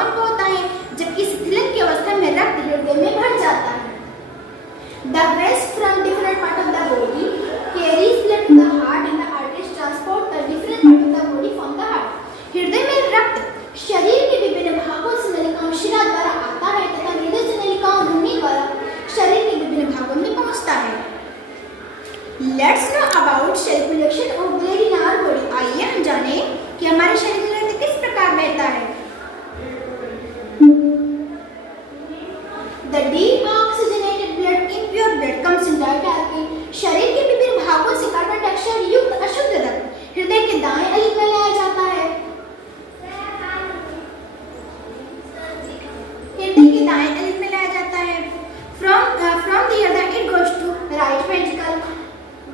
Pump होता है, जबकि शिथिलन की अवस्था में रक्त हृदय में भर जाता है। The waste from different part of the body carries blood to the heart and the arteries transport the different part of the body from the heart. हृदय में रक्त शरीर के विभिन्न भागों से नलिकाओं शिरा द्वारा आता है तथा हृदय से नलिकाओं धमनी द्वारा शरीर के विभिन्न भागों में पहुंचता है। Let's know about circulation of blood in our body. आइए हम जाने कि हमारे शरीर में रक्त किस प्रकार बहता है। The deoxygenated blood, impure blood comes in right artery. शरीर के विभिन्न भागों से कार्बन डाइऑक्साइड युक्त अशुद्ध रक्त हृदय के दाएं अलिंद में लाया जाता है। हृदय के दाएं अलिंद में लाया जाता है। From the other it goes to right ventricle.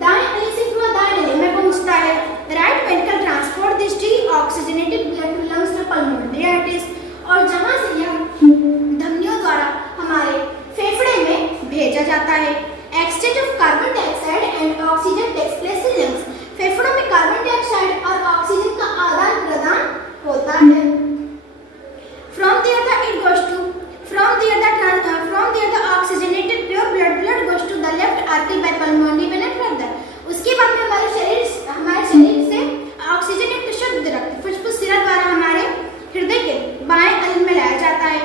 दाएं अलिंद से पूरा दाएं अलिंद में पहुंचता है। Right ventricle transport this deoxygenated blood to lungs and pulmonary arteries. और जहां से यह धमनियों द्वारा हमारे फेफड़े में भेजा जाता है। Exchange of carbon dioxide and oxygen takes place in lungs. फेफड़ों में कार्बन डाइऑक्साइड और ऑक्सीजन का आदान प्रदान होता है। From there the oxygenated pure blood goes to the left artery by pulmonary vein and further. उसके बाद में हमारे शरीर से ऑक्सीजन युक्त शुद्ध रक्त फुफ्फुस सिरा द्वारा हमारे हृदय के बाएं अलिंद में लाया जाता है।